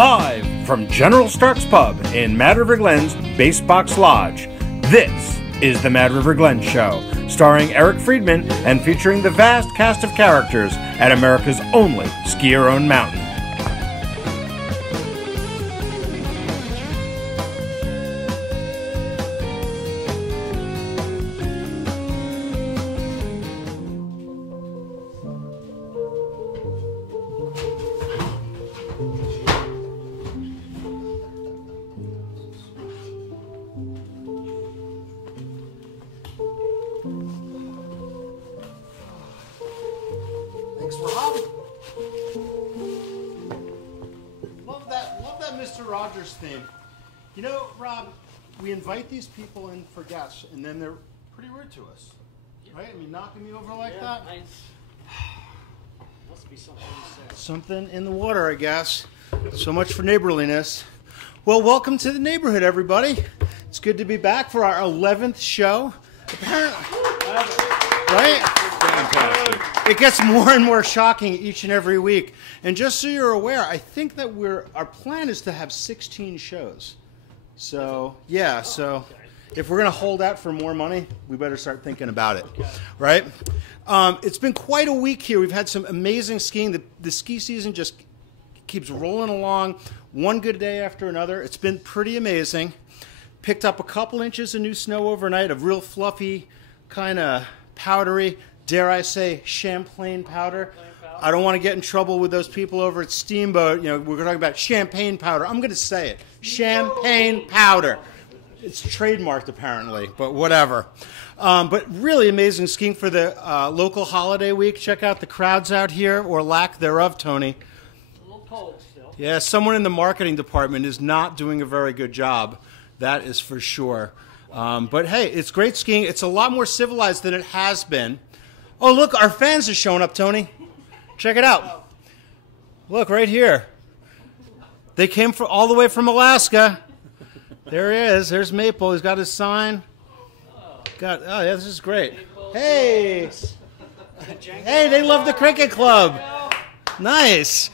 Live from General Stark's Pub in Mad River Glen's Basebox Lodge, this is the Mad River Glen Show, starring Eric Friedman and featuring the vast cast of characters at America's only ski-your-own mountain. Theme. You know, Rob, we invite these people in for guests, and then they're pretty rude to us, right? I mean, knocking me over like that. Must be something you said. Something in the water, I guess. So much for neighborliness. Well, welcome to the neighborhood, everybody. It's good to be back for our 11th show. Apparently, right? Fantastic. It gets more and more shocking each and every week. And just so you're aware, I think that our plan is to have 16 shows. So, yeah, if we're going to hold out for more money, we better start thinking about it, right? It's been quite a week here. We've had some amazing skiing. The ski season just keeps rolling along, one good day after another. It's been pretty amazing. Picked up a couple inches of new snow overnight, of real fluffy, kind of powdery, dare I say, Champlain powder. I don't want to get in trouble with those people over at Steamboat. You know, we're talking about champagne powder. I'm going to say it. Champagne powder. It's trademarked, apparently, but whatever. But really amazing skiing for the local holiday week. Check out the crowds out here, or lack thereof, Tony. A little cold still. Yeah, someone in the marketing department is not doing a very good job. That is for sure. But hey, it's great skiing. It's a lot more civilized than it has been. Oh, look, our fans are showing up, Tony. Check it out. Look, right here. They came all the way from Alaska. There he is. There's Maple. He's got his sign. Oh, yeah, this is great. Hey. Hey, they love the cricket club. Nice.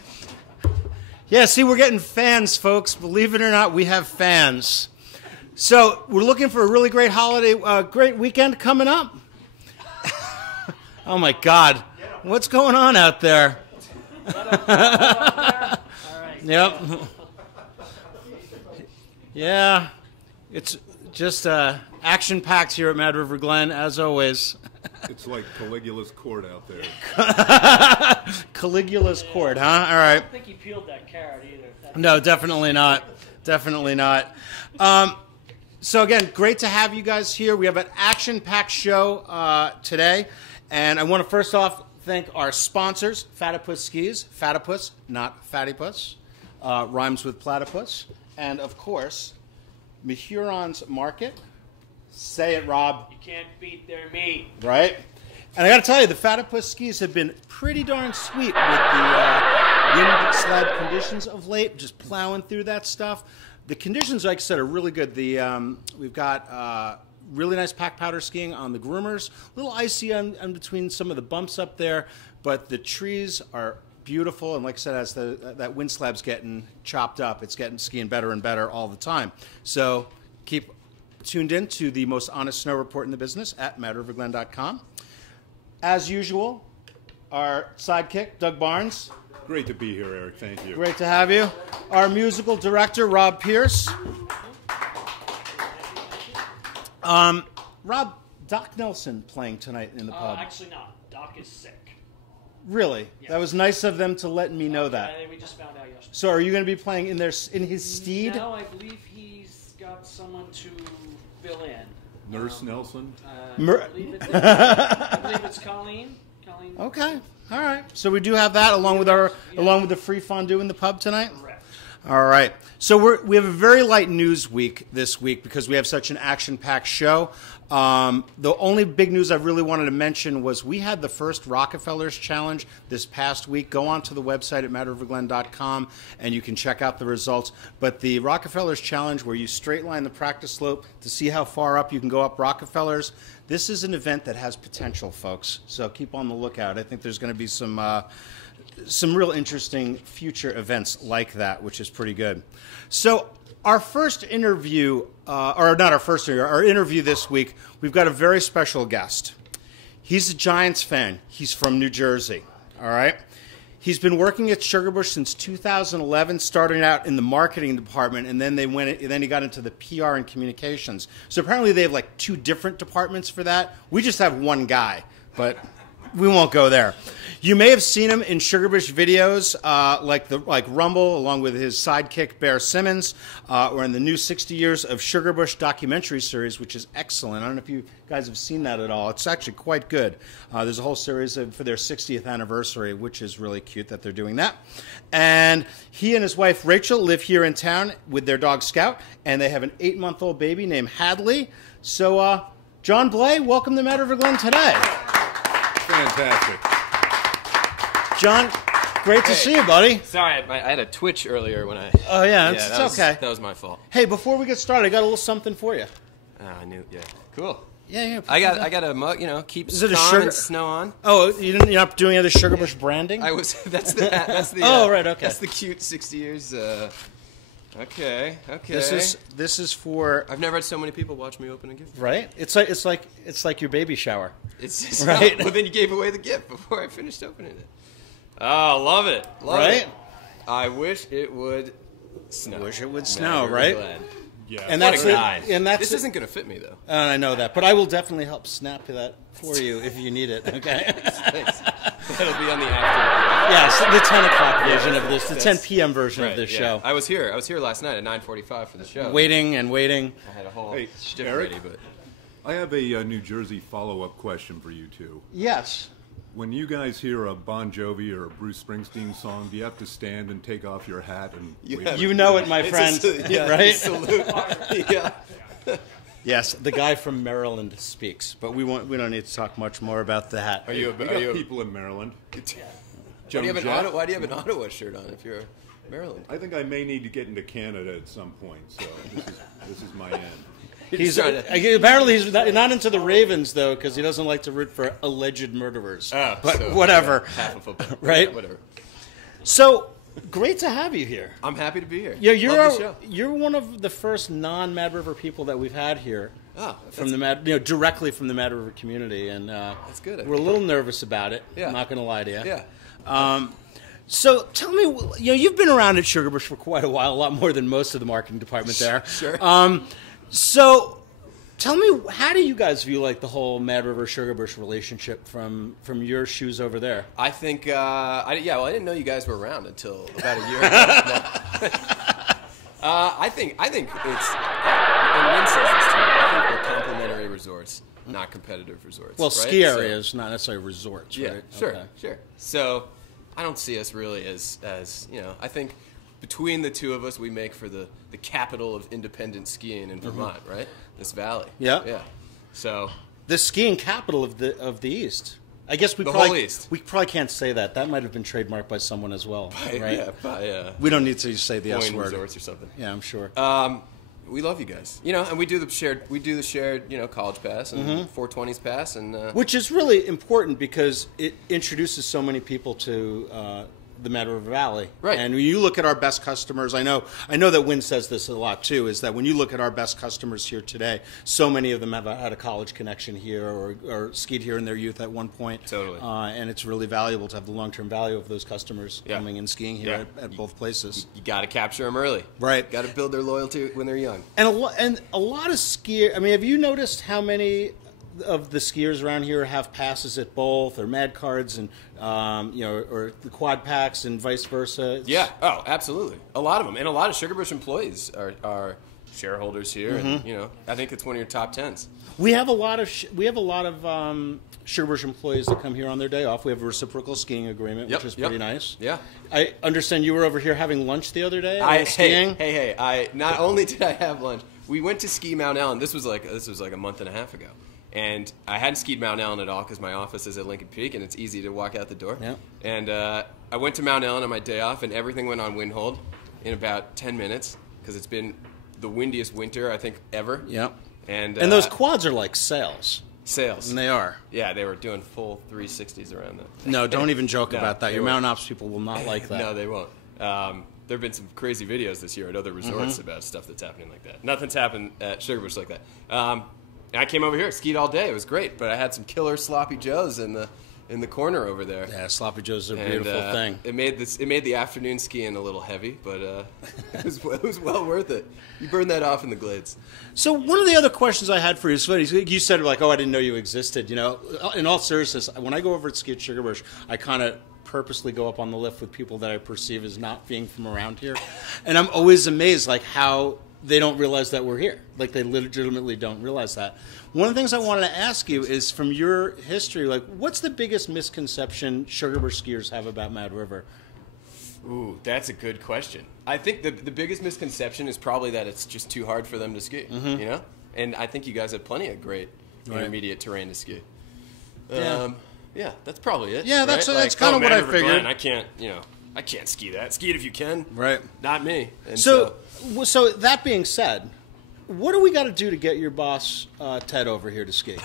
Yeah, see, we're getting fans, folks. Believe it or not, we have fans. So we're looking for a really great holiday, great weekend coming up. Oh, my God. What's going on out there? Yep. Yeah. It's just action-packed here at Mad River Glen, as always. It's like Caligula's court out there. Caligula's court, huh? All right. I don't think he peeled that carrot either. No, definitely not. Definitely not. So, again, great to have you guys here. We have an action-packed show today. And I want to first off thank our sponsors, Fatipus Skis. Fatipus, not Fattypuss. Rhymes with platypus. And, of course, Mahurons Market. Say it, Rob. You can't beat their meat. Right? And I got to tell you, the Fatipus Skis have been pretty darn sweet with the wind slab conditions of late, just plowing through that stuff. The conditions, like I said, are really good. We've got really nice pack powder skiing on the groomers. A little icy in between some of the bumps up there, but the trees are beautiful. And like I said, as that wind slab's getting chopped up, it's getting skiing better and better all the time. So keep tuned in to the most honest snow report in the business at madriverglen.com. As usual, our sidekick, Doug Barnes. Great to be here, Eric. Thank you. Great to have you. Our musical director, Rob Pierce. Rob, Doc Nelson playing tonight in the pub. Actually not. Doc is sick. Really? Yeah. That was nice of them to let me know that. We just found out yesterday. So are you going to be playing in his steed? No, I believe he's got someone to fill in. Nurse Nelson? I believe it's Colleen. Okay. All right. So we do have that along with the free fondue in the pub tonight? Correct. All right. So we have a very light news week this week because we have such an action-packed show. The only big news I really wanted to mention was we had the first Rockefellers Challenge this past week. Go on to the website at madriverglen.com and you can check out the results. But the Rockefellers Challenge, where you straight line the practice slope to see how far up you can go up Rockefellers, this is an event that has potential, folks. So keep on the lookout. I think there's going to be some some real interesting future events like that, which is pretty good. So our first interview, or not our first interview, our interview this week, we've got a very special guest. He's a Giants fan. He's from New Jersey, all right? He's been working at Sugarbush since 2011, starting out in the marketing department, and then he got into the PR and communications. So apparently they have like 2 different departments for that. We just have one guy, but we won't go there. You may have seen him in Sugarbush videos like Rumble, along with his sidekick Bear Simmons, or in the new 60 Years of Sugarbush documentary series, which is excellent. I don't know if you guys have seen that at all. It's actually quite good. There's a whole series for their 60th anniversary, which is really cute that they're doing that. And he and his wife Rachel live here in town with their dog Scout, and they have an 8-month-old baby named Hadley. So, John Bleh, welcome to Matter of Glen today. Fantastic. John, great to see you, buddy. Sorry, I had a twitch earlier when I... Oh, yeah, it's okay. That was my fault. Hey, before we get started, I got a little something for you. I knew, yeah. Cool. Yeah. I got a mug, keeps it a calm sugar? and snow on. Oh, you're not doing any Sugarbush branding? That's the oh, right, okay. That's the cute 60 years, okay. This is for... I've never had so many people watch me open a gift. Right? It's like your baby shower. It's just, right? Well, then you gave away the gift before I finished opening it. Oh, love it. Right? It. I wish it would snow. Wish it would snow, right? Glad. Yeah. And that's This isn't going to fit me, though. I know that, but I will definitely help snap that for you if you need it, okay? Thanks. That'll be on the after. Yes, the 10 o'clock version of this, the 10 p.m. version of this show. I was here last night at 9:45 for the show. Waiting. I had a whole shtick Eric? ready, but... I have a New Jersey follow-up question for you two. Yes. When you guys hear a Bon Jovi or a Bruce Springsteen song, do you have to stand and take off your hat and wave? You know it, my friend, right? Salute. Yeah. Yes, the guy from Maryland speaks, but we don't need to talk much more about the hat. We got people in Maryland. Why do you have an Ottawa shirt on if you're Maryland? I think I may need to get into Canada at some point, so this is my end. Apparently he's not into the Ravens, though, because he doesn't like to root for alleged murderers. Oh, but so, whatever. Yeah, half a football. Right? Whatever. So, great to have you here. I'm happy to be here. Yeah, you're one of the first non-Mad River people that we've had here. From the directly from the Mad River community, and that's good. We're a little nervous about it. Yeah. I'm not going to lie to you. Yeah. So tell me, you've been around at Sugarbush for quite a while, a lot more than most of the marketing department there. Sure. So tell me, how do you guys view like the whole Mad River Sugarbush relationship from your shoes over there? I think, I didn't know you guys were around until about a year ago. I think it's, and Lynn says this too, I think we're complementary resorts, not competitive resorts. Well, right? ski areas, not necessarily resorts, yeah, right? Sure. So I don't see us really as I think between the two of us, we make for the capital of independent skiing in Vermont, right? This valley. Yeah. Yeah. So the skiing capital of the East. I guess whole East. We probably can't say that. That might have been trademarked by someone as well, right? Yeah, by we don't need to say the S word. Resorts or something. Yeah, I'm sure. We love you guys, and we do the shared, college pass and 420s pass, and which is really important because it introduces so many people to the Mad River Valley. Right. And when you look at our best customers, I know that Wynn says this a lot too, is that when you look at our best customers here today, so many of them have had a college connection here or skied here in their youth at one point. Totally. And it's really valuable to have the long-term value of those customers coming and skiing here at both places. You got to capture them early. Right. Got to build their loyalty when they're young. And a lot of skiers, I mean, have you noticed how many of the skiers around here have passes at both, or Mad Cards, and or the quad packs, and vice versa? Yeah. Oh, absolutely. A lot of them, and a lot of Sugarbush employees are shareholders here, and I think it's one of your top 10s. We have a lot of Sugarbush employees that come here on their day off. We have a reciprocal skiing agreement, which is pretty nice. Yeah. I understand you were over here having lunch the other day. Skiing. Hey! I not only did I have lunch, we went to ski Mount Ellen. This was like a month and a half ago. And I hadn't skied Mount Ellen at all because my office is at Lincoln Peak, and it's easy to walk out the door. Yeah. And I went to Mount Ellen on my day off, and everything went on wind hold in about 10 minutes because it's been the windiest winter, I think, ever. Yeah. And those quads are like sails. Sales. And they are. Yeah, they were doing full 360s around that. No, don't even joke No, about that. they Your won't. mountain ops people will not like that. No, they won't. There have been some crazy videos this year at other resorts about stuff that's happening like that. Nothing's happened at Sugarbush like that. And I came over here, skied all day. It was great, but I had some killer sloppy joes in the corner over there. Yeah, sloppy joes are a beautiful thing. It made the afternoon skiing a little heavy, but it was well worth it. You burn that off in the glades. So one of the other questions I had for you is funny. You said like, "Oh, I didn't know you existed." You know, in all seriousness, when I go over to ski at Sugarbush, I kind of purposely go up on the lift with people that I perceive as not being from around here, and I'm always amazed like how they don't realize that we're here. Like they legitimately don't realize that. One of the things I wanted to ask you is from your history, like what's the biggest misconception Sugarbush skiers have about Mad River? Ooh, that's a good question. I think the biggest misconception is probably that it's just too hard for them to ski, you know? And I think you guys have plenty of great intermediate terrain to ski. Yeah, that's probably it. Yeah, right? that's kind of what I figured. Glen, I can't ski that. Ski it if you can. Right. Not me. And So that being said, what do we got to do to get your boss Ted over here to ski?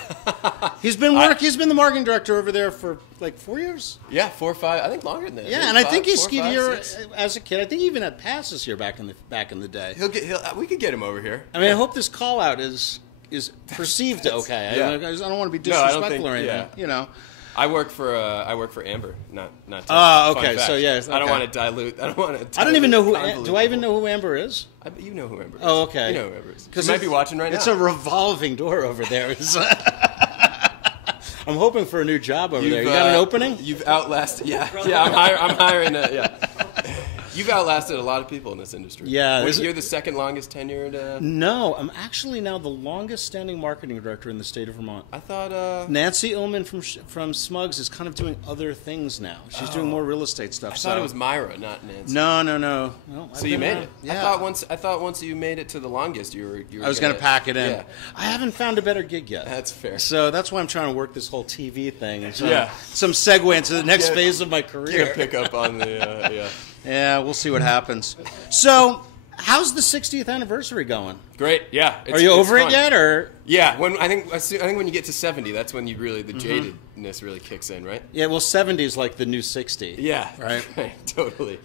He's been the marketing director over there for like 4 years. Yeah, 4 or 5. I think longer than that. Yeah, Maybe and I 5, think he 4, skied 5, here 6. as a kid. I think he even had passes here back in the day. We could get him over here. I mean, I hope this call out is perceived okay. Yeah. I don't want to be No, I don't disrespectful or think- anything. yeah. You know. I work for Amber, not. Oh, Fun okay. fact. So yeah, I don't okay. want to dilute. I don't want to. I don't even know who. Do I even know who Amber is? You know who Amber is. Oh, okay. You know who Amber is. Because She might be watching right It's now. a revolving door over there. I'm hoping for a new job over there. You got an opening? You've outlasted. Yeah. I'm hiring. You've outlasted a lot of people in this industry. Yeah, You're the second longest tenured. No, I'm actually now the longest standing marketing director in the state of Vermont. I thought. Nancy Ullman from Smugs is kind of doing other things now. She's doing more real estate stuff. I thought it was Myra, not Nancy. No. So you made it. Yeah. I thought once you made it to the longest, you were. I was going to pack it in. Yeah. I haven't found a better gig yet. That's fair. So that's why I'm trying to work this whole TV thing. And Yeah. some segue into the next phase of my Get a career. pickup on the. Yeah. Yeah, we'll see what happens. So, how's the 60th anniversary going? Great. Yeah. Are you over fun. it yet, or? Yeah. I think when you get to 70, that's when you really the jadedness really kicks in, right? Yeah, well, 70 is like the new 60. Yeah. Right. Totally.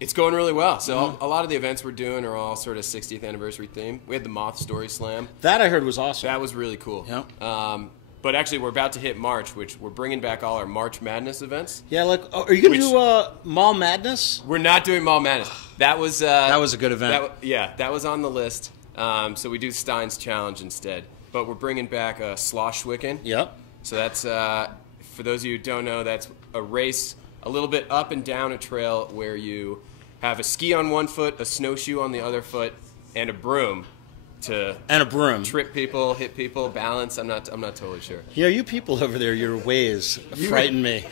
It's going really well. So a lot of the events we're doing are all sort of 60th anniversary theme. We had the Moth Story Slam. That I heard was awesome. That was really cool. Yeah. But actually, we're about to hit March, which we're bringing back all our March Madness events. Yeah, like, are you going to do Mall Madness? We're not doing Mall Madness. That was a good event. That was on the list. So we do Stein's Challenge instead. But we're bringing back Sloshwicken. Yep. So that's, for those of you who don't know, that's a race a little bit up and down a trail where you have a ski on one foot, a snowshoe on the other foot, and a broom to trip people, hit people, balance. I'm not totally sure. Yeah, you people over there, your ways frighten me.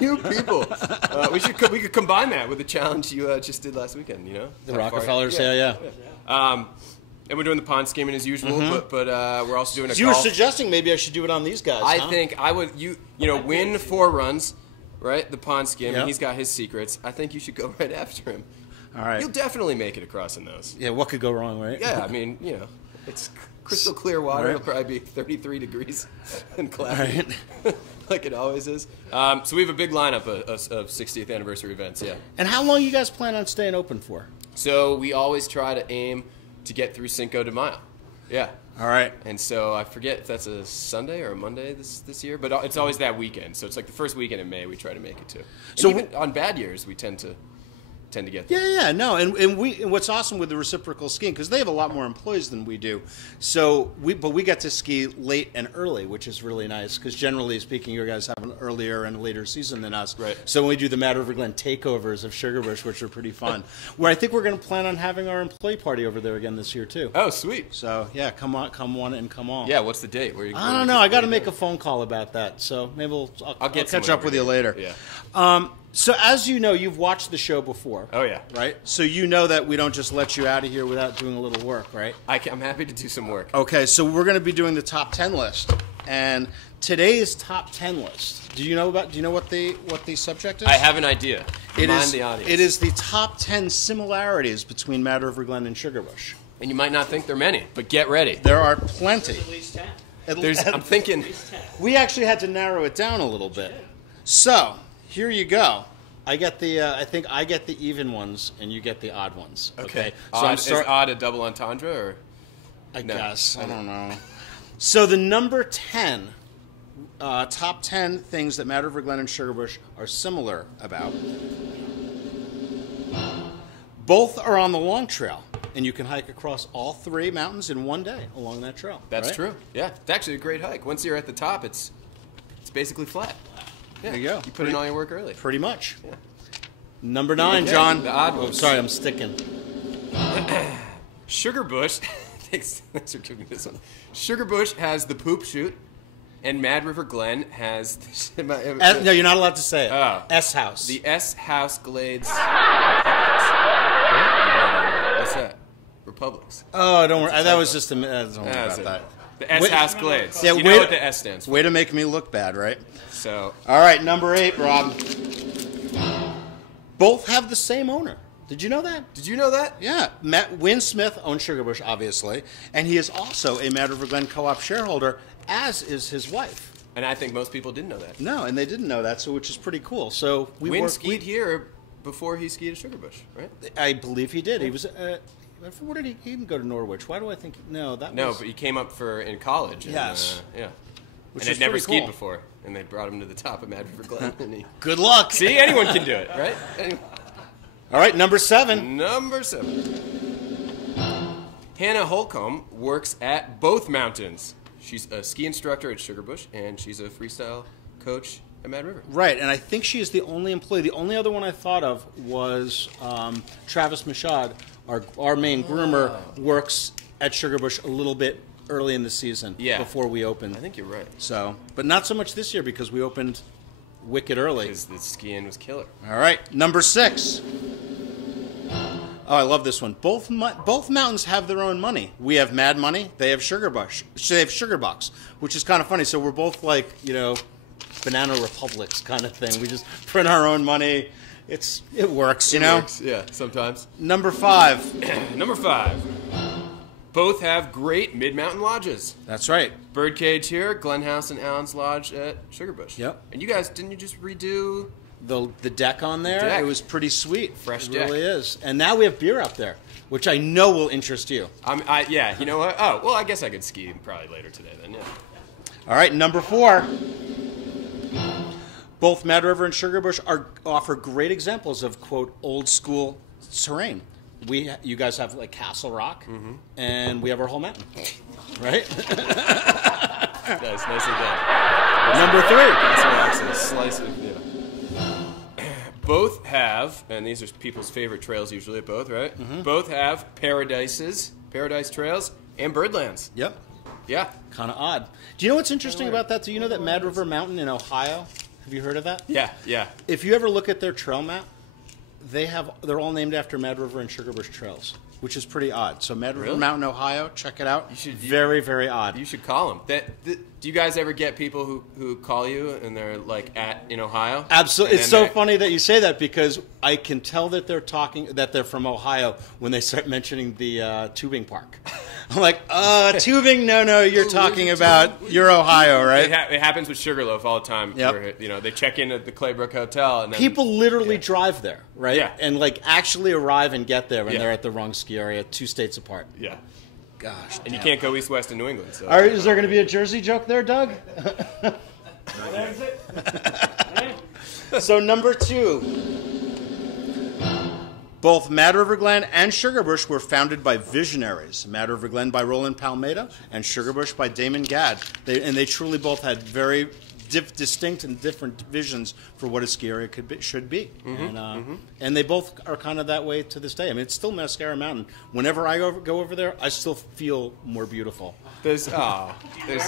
You people. We could combine that with the challenge you just did last weekend. You know, The Rockefellers. Yeah. And we're doing the pond skimming as usual, but we're also doing a You were golf. suggesting maybe I should do it on these guys. I think I would. Win 4 runs, right? The pond skim. Yeah. And he's got his secrets. I think you should go right after him. All right. You'll definitely make it across in those. Yeah, what could go wrong, right? Yeah, I mean, it's crystal clear water. Right. It'll probably be 33 degrees and cloudy, Right. like it always is. So we have a big lineup of 60th anniversary events, yeah. And how long you guys plan on staying open for? So we always try to aim to get through Cinco de Mayo. Yeah. All right. And so I forget if that's a Sunday or a Monday this year, but it's always that weekend. So it's like the first weekend in May we try to make it to. So even on bad years we tend to get there. Yeah, no, and what's awesome with the reciprocal skiing, because they have a lot more employees than we do, but we get to ski late and early, which is really nice, because generally speaking, you guys have an earlier and later season than us. Right. So when we do the Mad River Glen takeovers of Sugarbush, which are pretty fun, where I think we're going to plan on having our employee party over there again this year too. Oh, sweet. So yeah, come one and come all. Yeah, what's the date? I don't know. I got to make a phone call about that. So maybe I'll catch up with you later. Yeah. So as you know, you've watched the show before. Oh, yeah. Right? So you know that we don't just let you out of here without doing a little work, right? I'm happy to do some work. Okay, so we're going to be doing the top 10 list. And today's top 10 list, do you know what the subject is? I have an idea. It Mind is the audience. It is the top 10 similarities between Mad River Glen and Sugarbush. And you might not think there are many, but get ready. There are plenty. At least 10. I'm thinking. We actually had to narrow it down a little bit. So here you go. I get I think I get the even ones, and you get the odd ones. Okay. So Is odd a double entendre, or? I guess. I don't know. So the number 10, top 10 things that Mad River Glen and Sugarbush are similar about. Both are on the long trail, and you can hike across all 3 mountains in one day along that trail. That's right? true. Yeah, it's actually a great hike. Once you're at the top, it's basically flat. Yeah. There you go. You put in all your work early. Pretty much. Yeah. Number 9, Okay, John. the odd Oh, ones. sorry, I'm sticking. Sugarbush, thanks for giving me this one. Sugarbush has the poop chute, and Mad River Glen has No, you're not allowed to say it. Oh. S House. the S House Glades. What's that? Republics. Oh, don't worry. That was just a minute. Don't worry That's about it. that. The S House Glades. Yeah, you know what the S stands for. Way to make me look bad, right? So, All right, number 8, Rob. Both have the same owner. Did you know that? did you know that? Yeah. Win Smith owns Sugarbush, obviously, and he is also a Mad River Glen co-op shareholder, as is his wife. And I think most people didn't know that. No, and they didn't know that, so which is pretty cool. So Win skied here before he skied at Sugarbush, right? I believe he did. He was. Where did he didn't go to Norwich? Why do I think? No, that No, was. but he came up in college. And, Yes. Yeah. Which and is had never pretty skied cool. before, and they brought him to the top of Mad River Glen. And he... Good luck. See, anyone can do it, right? All right, number 7. Number 7. Hannah Holcomb works at both mountains. She's a ski instructor at Sugarbush, and she's a freestyle coach at Mad River. Right, and I think she is the only employee. The only other one I thought of was Travis Machad, our main groomer, works at Sugarbush a little bit early in the season before we opened. I think you're right. So, but not so much this year because we opened wicked early. Because the skiing was killer. All right, number 6. Oh, I love this one. Both mountains have their own money. We have Mad Money. They have Sugarbush. They have Sugarbucks, which is kind of funny. So we're both like, banana republics kind of thing. We just print our own money. It works, you know? Works, yeah, sometimes. Number 5. Number 5. Both have great mid-mountain lodges. That's right. Birdcage here, Glen House and Allen's Lodge at Sugarbush. Yep. And you guys, didn't you just redo... The deck on there, Deck. it was pretty sweet. Fresh it deck. really is. And now we have beer up there, which I know will interest you. Yeah, you know what? Oh, well, I guess I could ski probably later today then, yeah. All right, number 4. Both Mad River and Sugarbush offer great examples of, quote, old school terrain. You guys have like Castle Rock, and we have our whole mountain, right? Nice, nicely done. Number 3. That's a slice of, yeah. Both have, and these are people's favorite trails usually at both, right? Both have paradise trails, and birdlands. Yep. Yeah. Kind of odd. Do you know what's interesting about that? Do you know that Mad River Mountain in Ohio? Have you heard of that? Yeah. If you ever look at their trail map, they're all named after Mad River and Sugarbush trails, which is pretty odd. So Mad River Really? Mountain, Ohio, check it out. You very, very odd. You should call them. Do you guys ever get people who call you and they're like in Ohio? Absolutely. And It's then so funny that you say that because I can tell that they're from Ohio when they start mentioning the tubing park. I'm like, tubing? No, you're talking about your Ohio, right? It happens with Sugarloaf all the time. Yep. Where, they check in at the Claybrook Hotel and then People literally drive there, right? Yeah. And like actually arrive and get there when Yeah. they're at the wrong ski area 2 states apart. Yeah. Gosh. And you damn. can't go east-west in New England. So. All right, is there going to be a Jersey joke there, Doug? So number 2. Both Mad River Glen and Sugarbush were founded by visionaries. Mad River Glen by Roland Palmeda and Sugarbush by Damon Gadd. They truly both had very distinct and different visions for what a ski area should be. And they both are kind of that way to this day. I mean, it's still Mascara Mountain. Whenever I go over there, I still feel more beautiful. There's definitely more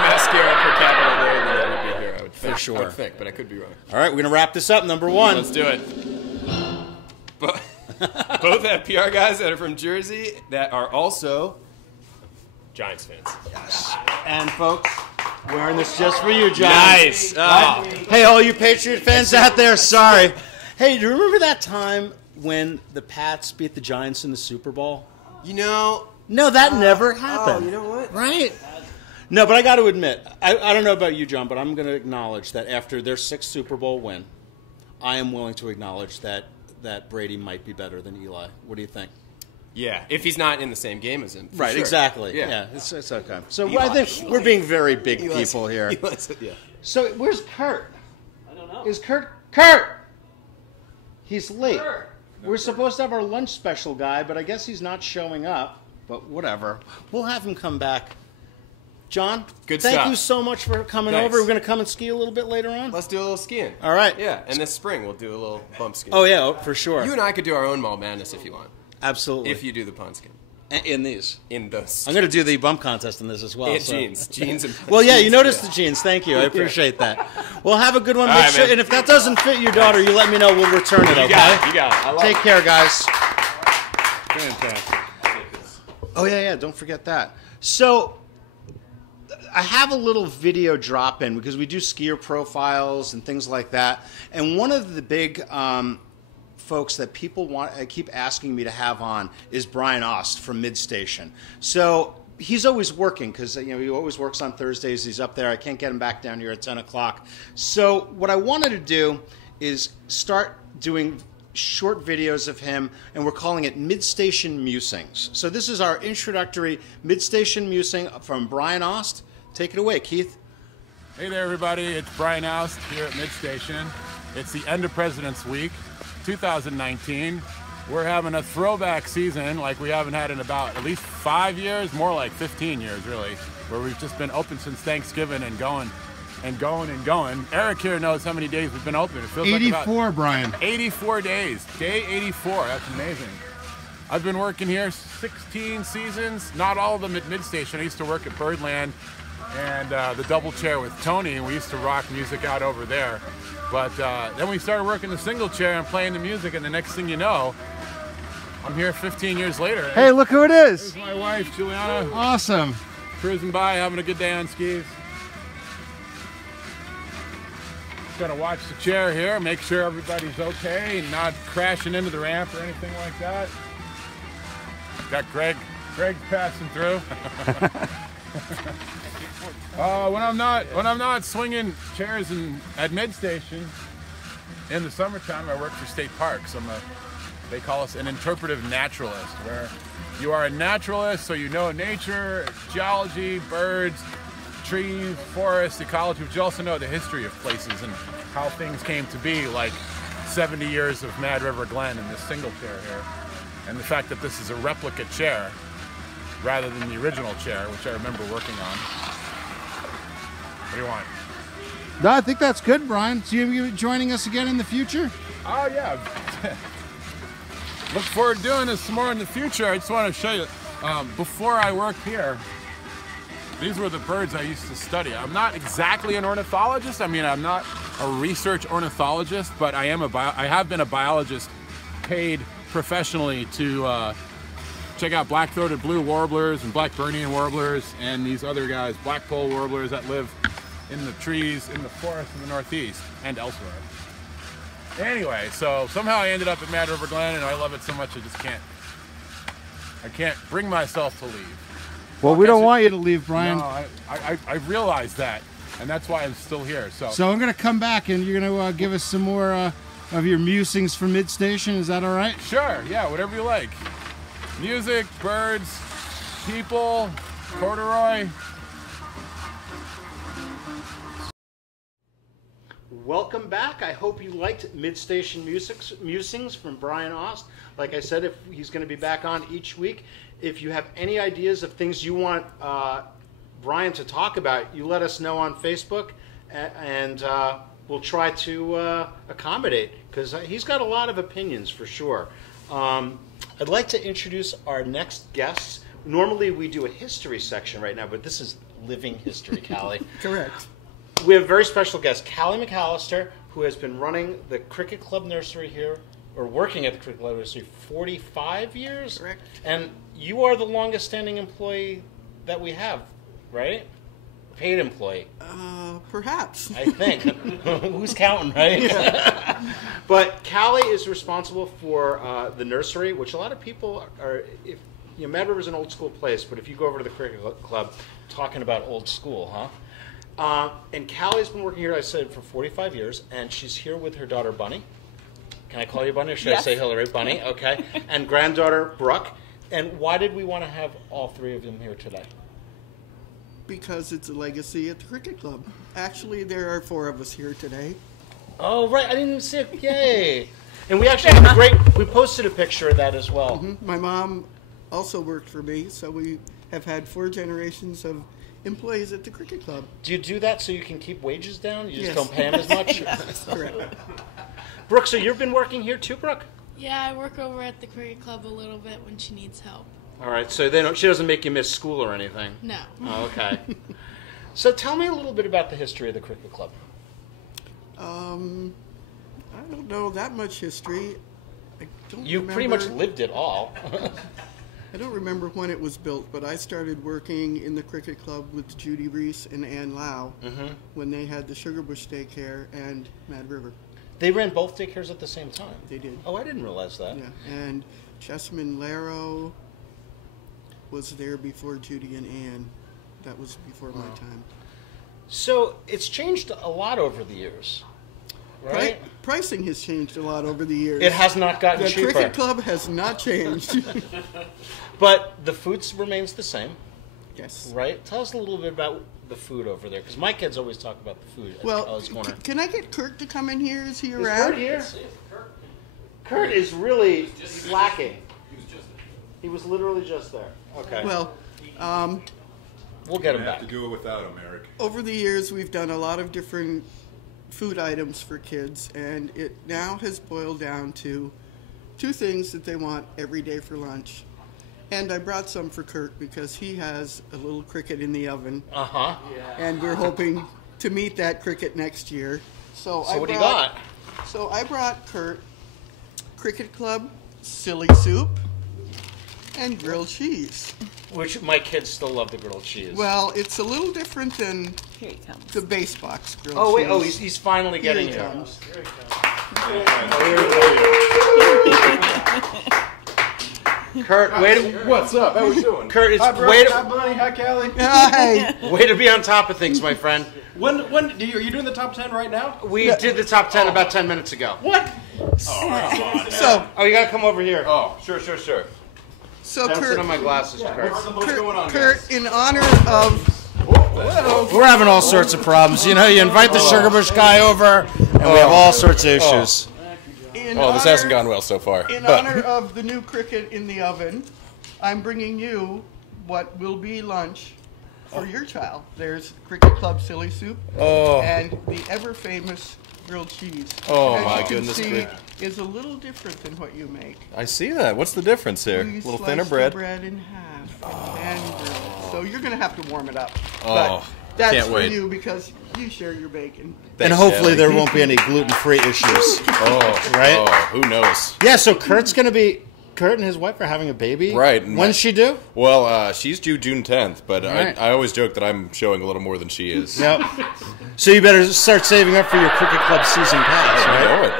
mascara per capita there than there would be here, I would think. For sure. I would think, but I could be wrong. All right, we're going to wrap this up. Number 1. Let's do it. Both have PR guys that are from Jersey that are also Giants fans. Yes. And folks, wearing this just for you, John. Nice. Oh. Hey, all you Patriot fans out there, sorry. Hey, do you remember that time when the Pats beat the Giants in the Super Bowl? You know, No, that never happened. Oh, you know what? Right? No, but I got to admit, I don't know about you, John, but I'm going to acknowledge that after their 6th Super Bowl win, I am willing to acknowledge that Brady might be better than Eli. What do you think? Yeah, if he's not in the same game as him. For Right, sure. exactly. Yeah. It's okay. So Eli. I think we're being very big people here. Yeah. So where's Kurt? I don't know. Is Kurt? He's late. Kurt. We're supposed to have our lunch special guy, but I guess he's not showing up. But whatever. We'll have him come back. John, Good thank stuff. you so much for coming Thanks. over. We're going to come and ski a little bit later on. Let's do a little skiing. All right. Yeah, and this spring we'll do a little bump skiing. Oh, yeah, for sure. You and I could do our own Mall Madness if you want. Absolutely. If you do the pond skin. In these. In those. I'm going to do the bump contest in this as well. And so. jeans and Well, yeah, you jeans, noticed yeah. the jeans. Thank you. I appreciate that. Well, have a good one. All right, man. And if that doesn't fit your daughter, you let me know. We'll return it, okay? You got it. I love Take it. care, guys. Fantastic. Oh, yeah, don't forget that. So, I have a little video drop in because we do skier profiles and things like that. And one of the big folks that people keep asking me to have on is Brian Ost from Midstation. So, he's always working because he always works on Thursdays. He's up there. I can't get him back down here at 10 o'clock. So, what I wanted to do is start doing short videos of him, and we're calling it Midstation Musings. So this is our introductory Midstation Musing from Brian Ost. Take it away, Keith. Hey there, everybody. It's Brian Oust here at Midstation. It's the end of President's Week, 2019. We're having a throwback season like we haven't had in about at least 5 years, more like 15 years, really, where we've just been open since Thanksgiving and going and going and going. Eric here knows how many days we've been open. It feels 84, like about Brian. 84 days. Day 84. That's amazing. I've been working here 16 seasons, not all of them at Midstation. I used to work at Birdland and the Double Chair with Tony, and we used to rock music out over there. But then we started working the single chair and playing the music, and the next thing you know, I'm here 15 years later. Hey, look who it is. There's my wife, Juliana, Awesome. cruising by, having a good day on skis. Gonna watch the chair here, make sure everybody's okay and not crashing into the ramp or anything like that. Got Greg's passing through. When I'm not swinging chairs at Midstation in the summertime, I work for state parks. They call us an interpretive naturalist, where you are a naturalist, so you know nature, geology, birds, trees, forests, ecology, but you also know the history of places and how things came to be, like 70 years of Mad River Glen and this single chair here. And the fact that this is a replica chair rather than the original chair, which I remember working on. What do you want? No, I think that's good, Brian. So you joining us again in the future? Oh, yeah. Look forward to doing this some more in the future. I just want to show you, before I worked here, these were the birds I used to study. I'm not exactly an ornithologist. I mean, I'm not a research ornithologist, but I have been a biologist paid professionally to check out black-throated blue warblers and Blackburnian warblers and these other guys, blackpoll warblers that live in the trees in the forest in the Northeast and elsewhere. Anyway, so somehow I ended up at Mad River Glen, and I love it so much I can't bring myself to leave. Well, we don't want you to leave, Brian. No, I realize that, and that's why I'm still here. So I'm going to come back, and you're going to give us some more of your musings from Midstation. Is that all right? Sure, yeah, whatever you like. Music, birds, people, corduroy. Welcome back. I hope you liked Midstation Musings from Brian Ost. Like I said, if he's going to be back on each week. If you have any ideas of things you want Brian to talk about, you let us know on Facebook, and we'll try to accommodate, because he's got a lot of opinions for sure. I'd like to introduce our next guests. Normally we do a history section right now, but this is living history, Callie. Correct. We have a very special guest, Callie McAllister, who has been running the Cricket Club Nursery here, or working at the Cricket Club Nursery, 45 years? Correct. And you are the longest standing employee that we have, right? Paid employee. Perhaps. I think. Who's counting, right? Yeah. But Callie is responsible for the nursery, which a lot of people are, Mad River's an old school place, but if you go over to the cricket club, talking about old school, huh? And Callie's been working here, I said, for 45 years, and she's here with her daughter, Bunny. Can I call you Bunny, or should I say Hillary? Bunny, okay. And granddaughter, Brooke. And why did we want to have all three of them here today? Because it's a legacy at the cricket club. Actually, there are 4 of us here today. Oh, right. I didn't even see it. Yay. And we actually have a great, we posted a picture of that as well. Mm-hmm. My mom also worked for me, so we have had 4 generations of employees at the cricket club. Do you do that so you can keep wages down? You just Yes. don't pay them as much? Yes, correct. Brooke, so you've been working here too, Brooke? Yeah, I work over at the cricket club a little bit when she needs help. All right, so she doesn't make you miss school or anything? No. Oh, okay. So tell me a little bit about the history of the cricket club. I don't know that much history. I don't You pretty much lived it all. I don't remember when it was built, but I started working in the cricket club with Judy Reese and Ann Lau when they had the Sugarbush Daycare and Mad River. They ran both daycares at the same time? They did. Oh, I didn't realize that. Yeah, and Chessman Laro was there before Judy and Ann. That was before my time. So it's changed a lot over the years, right? Pricing has changed a lot over the years. It has not gotten cheaper. The cricket club has not changed. But the food remains the same. Yes. Right? Tell us a little bit about the food over there, because my kids always talk about the food at Well, College Corner. can I get Kurt to come in here? Is he Is around? Kurt here? Kurt is really slacking. He was literally just there. Okay. Well, we'll get him You have back. to do it without him, Eric. over the years, we've done a lot of different food items for kids, and it now has boiled down to 2 things that they want every day for lunch. And I brought some for Kurt because he has a little cricket in the oven, Uh-huh. and we're hoping to meet that cricket next year. So What do you got? So I brought Kurt Cricket Club silly soup and grilled cheese. Which my kids still love the grilled cheese. Well, it's a little different than Here he comes. the base box grilled oh, wait. cheese. Oh, he's finally getting Here he here. comes. Kurt, What's up? How we doing? Kurt, it's Hi, bro. way Hi, Bunny. Hi, Callie. Hi. way to be on top of things, my friend. When are you doing the top 10 right now? We did the top 10 about 10 minutes ago. What? So, Oh, you gotta come over here. Oh, sure. so Don't sit Kurt, on my glasses, Kurt. What's going on, Kurt, in honor of We're having all sorts of problems. You know, you invite the Sugarbush guy over, and we have all sorts of issues. This hasn't gone well so far. In honor of the new cricket in the oven, I'm bringing you what will be lunch for your child. There's Cricket Club silly soup and the ever famous grilled cheese. Oh, As my you can goodness see, gracious. is a little different than what you make. I see that. What's the difference here? We A little slice thinner the bread. bread in half and grill it. So you're going to have to warm it up. Oh, but that's can't for wait. you because you share your bacon. And hopefully there won't be any gluten-free issues. Right? Oh, who knows? Yeah, so Kurt and his wife are having a baby. Right, and When's she due? Well, she's due June 10th, but Right. I always joke that I'm showing a little more than she is. Yep. So you better start saving up for your Cricket Club season pass, I right? know it.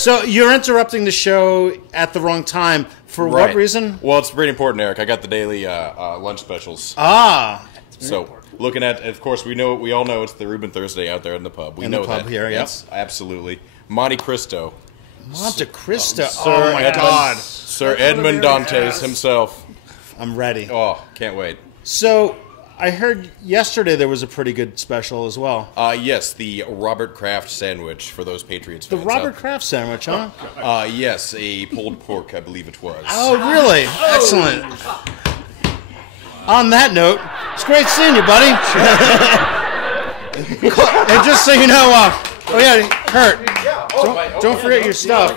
So you're interrupting the show at the wrong time. For what reason? Well, it's pretty important, Eric. I got the daily lunch specials. Ah. So, looking at, of course, we all know it's the Reuben Thursday out there in the pub. We In the know pub that. here, yep. Yes, absolutely. Monte Cristo. Monte Cristo. Sir Oh, my Edmund, God. Sir Edmund Dantes himself. I'm ready. Oh, can't wait. So I heard yesterday there was a pretty good special as well. Yes, the Robert Kraft sandwich for those Patriots The fans. Robert Kraft sandwich, huh? Yes, a pulled pork, I believe it was. Oh, really? Excellent. On that note, it's great seeing you, buddy. And just so you know, Kurt, don't forget your stuff.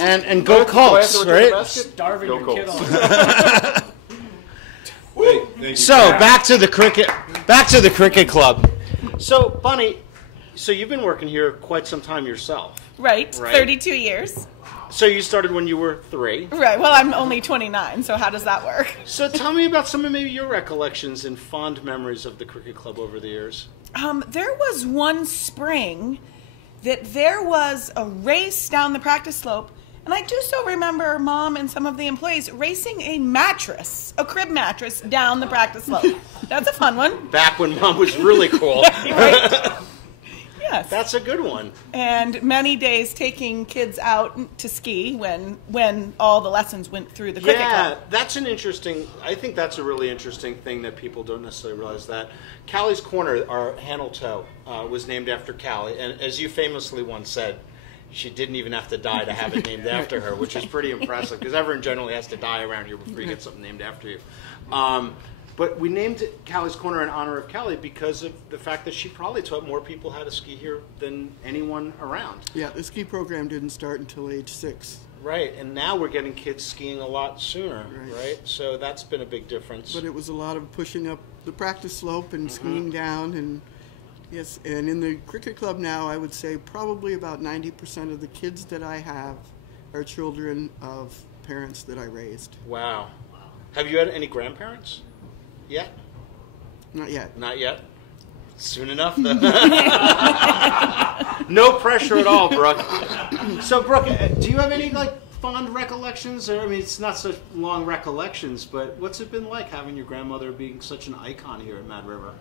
And go Colts, right? Starving your kid on. So back to the cricket club. So, Bunny, so you've been working here quite some time yourself. Right, Right. 32 years. So you started when you were 3. Right, well, I'm only 29, so how does that work? So tell me about some of maybe your recollections and fond memories of the cricket club over the years. There was one spring that there was a race down the practice slope, And I do so remember Mom and some of the employees racing a crib mattress down the practice slope. That's a fun one. Back when Mom was really cool. Right? Yes. That's a good one. And many days taking kids out to ski when all the lessons went through the cricket club. I think that's a really interesting thing that people don't necessarily realize, that Callie's Corner, our handle toe, was named after Callie. And as you famously once said, she didn't even have to die to have it named after her, which is pretty impressive, because everyone generally has to die around here before you get something named after you. But we named it Callie's Corner in honor of Callie because of the fact that she probably taught more people how to ski here than anyone around. Yeah, the ski program didn't start until age 6. Right, and now we're getting kids skiing a lot sooner, right? So that's been a big difference. But it was a lot of pushing up the practice slope and skiing down, and yes, and in the cricket club now, I would say probably about 90% of the kids that I have are children of parents that I raised. Wow. Have you had any grandparents yet? Not yet. Not yet? Soon enough, though. No pressure at all, Brooke. So, Brooke, do you have any fond recollections? I mean, it's not such long recollections, but what's it been like having your grandmother being such an icon here at Mad River?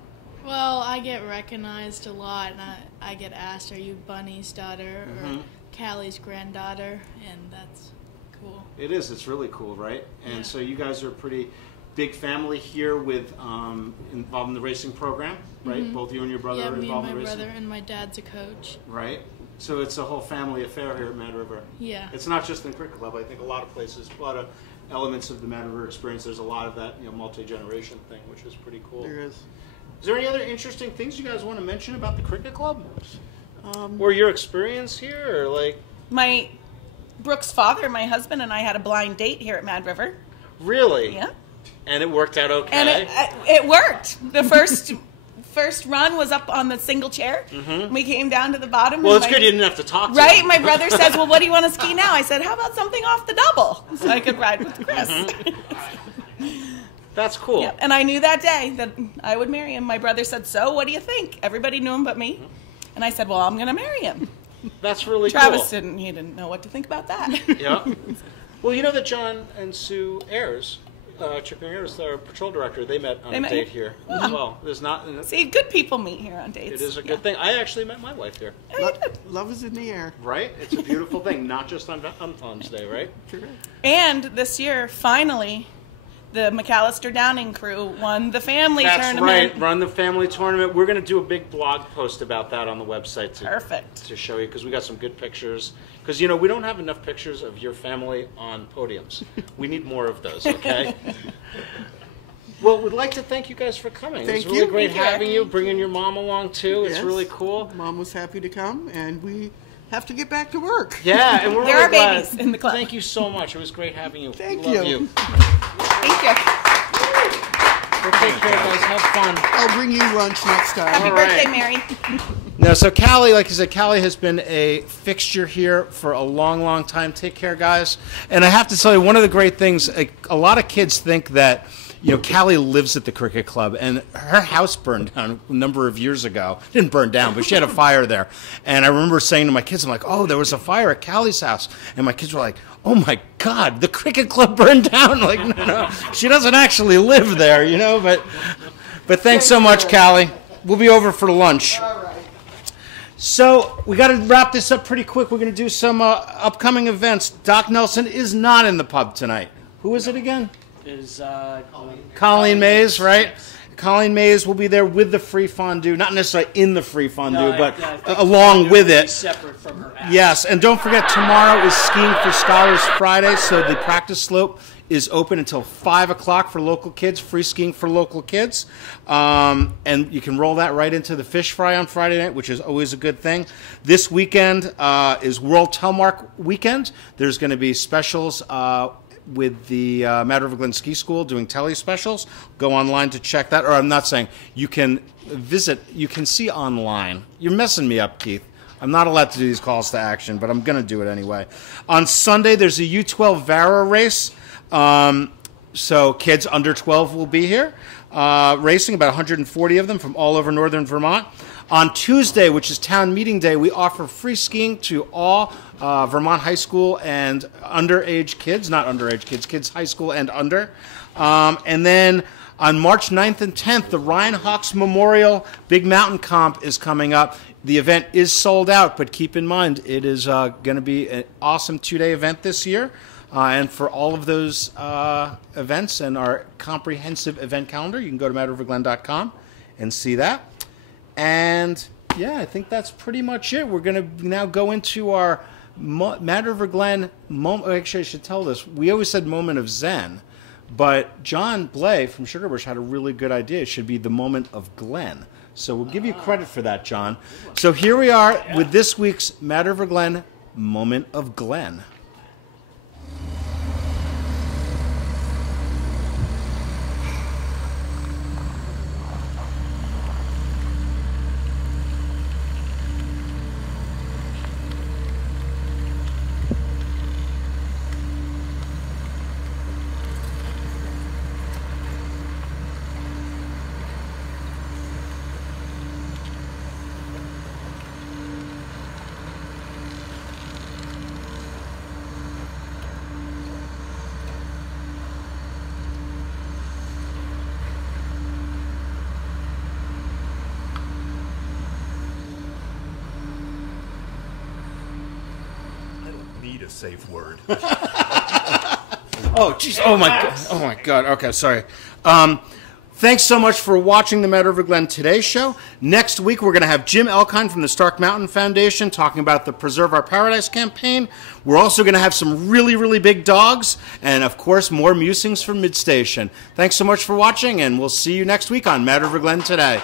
Well, I get recognized a lot, and I get asked, "Are you Bunny's daughter or Callie's granddaughter?" And that's cool. It is. It's really cool, right? And so you guys are a pretty big family here with involved in the racing program, right? Both you and your brother are involved in the racing? Yeah, me and my brother, and my dad's a coach. Right. So it's a whole family affair here at Mad River. Yeah. It's not just in the cricket club. I think a lot of places, a lot of elements of the Mad River experience, there's a lot of that, multi-generation thing, which is pretty cool. There is. Is there any other interesting things you guys want to mention about the cricket club? Or your experience here, or My Brooke's father, my husband, and I had a blind date here at Mad River. Really? Yeah. And it worked out okay? And it worked. The first run was up on the single chair. We came down to the bottom. Well, it's good you didn't have to talk to Right? him. My brother says, "Well, what do you want to ski now?" I said, "How about something off the double?" So I could ride with Chris. That's cool. Yeah. And I knew that day that I would marry him. My brother said, "So, what do you think?" Everybody knew him but me. And I said, "Well, I'm going to marry him." That's really Travis cool. he didn't know what to think about that. Yeah. Well, you know that John and Sue Ayers, Chipping Ayers, our patrol director, they met on a date here as well. There's not. See, good people meet here on dates. It is a good thing. I actually met my wife here. Love is in the air. Right? It's a beautiful thing, not just on Valentine's Day, right? Correct. And this year, finally, the McAllister Downing crew won the family tournament. That's right. Run the family tournament. We're going to do a big blog post about that on the website to show you, because we got some good pictures. Because, we don't have enough pictures of your family on podiums. We need more of those, okay? Well, we'd like to thank you guys for coming. Thank It's really you. great Thank you. having you, bringing your mom along, too. It's Yes. really cool. Mom was happy to come, and we have to get back to work. Yeah, and we're There really are glad. babies in the club. Thank you so much. It was great having you. Thank Love you. Thank you. Well, take care, guys. Have fun. I'll bring you lunch next time. Happy birthday, Mary. No, so Callie, like I said, Callie has been a fixture here for a long, long time. Take care, guys. And I have to tell you, one of the great things, a lot of kids think that, Callie lives at the cricket club, and her house burned down a number of years ago. It didn't burn down, but she had a fire there. And I remember saying to my kids, I'm like, "Oh, there was a fire at Callie's house." And my kids were like, "Oh my God, the cricket club burned down." I'm like, no, she doesn't actually live there, But thanks so much, Callie. We'll be over for lunch. All right. So we got to wrap this up pretty quick. We're going to do some upcoming events. Doc Nelson is not in the pub tonight. Who is it again? Is Colleen Mays, right? Colleen Mays will be there with the free fondue, not necessarily in the free fondue, but along with it. Separate from her ass. Yes, and don't forget, tomorrow is Skiing for Scholars Friday, so the practice slope is open until 5 o'clock for local kids, free skiing for local kids. And you can roll that right into the fish fry on Friday night, which is always a good thing. This weekend is World Telemark Weekend. There's going to be specials with the Mad River Glen Ski School doing tele specials. Go online to check that. Or I'm not saying, you can see online. You're messing me up, Keith. I'm not allowed to do these calls to action, but I'm going to do it anyway. On Sunday, there's a U12 Vara race. So kids under 12 will be here racing, about 140 of them from all over northern Vermont. On Tuesday, which is town meeting day, we offer free skiing to all Vermont high school and underage kids, not underage kids, kids high school and under. And then on March 9th and 10th, the Ryan Hawks Memorial Big Mountain Comp is coming up. The event is sold out, but keep in mind, it is going to be an awesome 2-day event this year. And for all of those events and our comprehensive event calendar, you can go to madriverglen.com and see that. And yeah, I think that's pretty much it. We're going to now go into our Mad River Glen moment. Actually, I should tell this. We always said moment of Zen, but John Bleh from Sugarbush had a really good idea. It should be the moment of Glen. So we'll give you credit for that, John. So here we are with this week's Mad River Glen moment of Glen. A safe word. Oh, jeez. Oh, my God. Oh, my God. Okay, sorry. Thanks so much for watching the Mad River Glen Today show. Next week, we're going to have Jim Elkine from the Stark Mountain Foundation talking about the Preserve Our Paradise campaign. We're also going to have some really, really big dogs and, of course, more musings from Midstation. Thanks so much for watching, and we'll see you next week on Mad River Glen Today.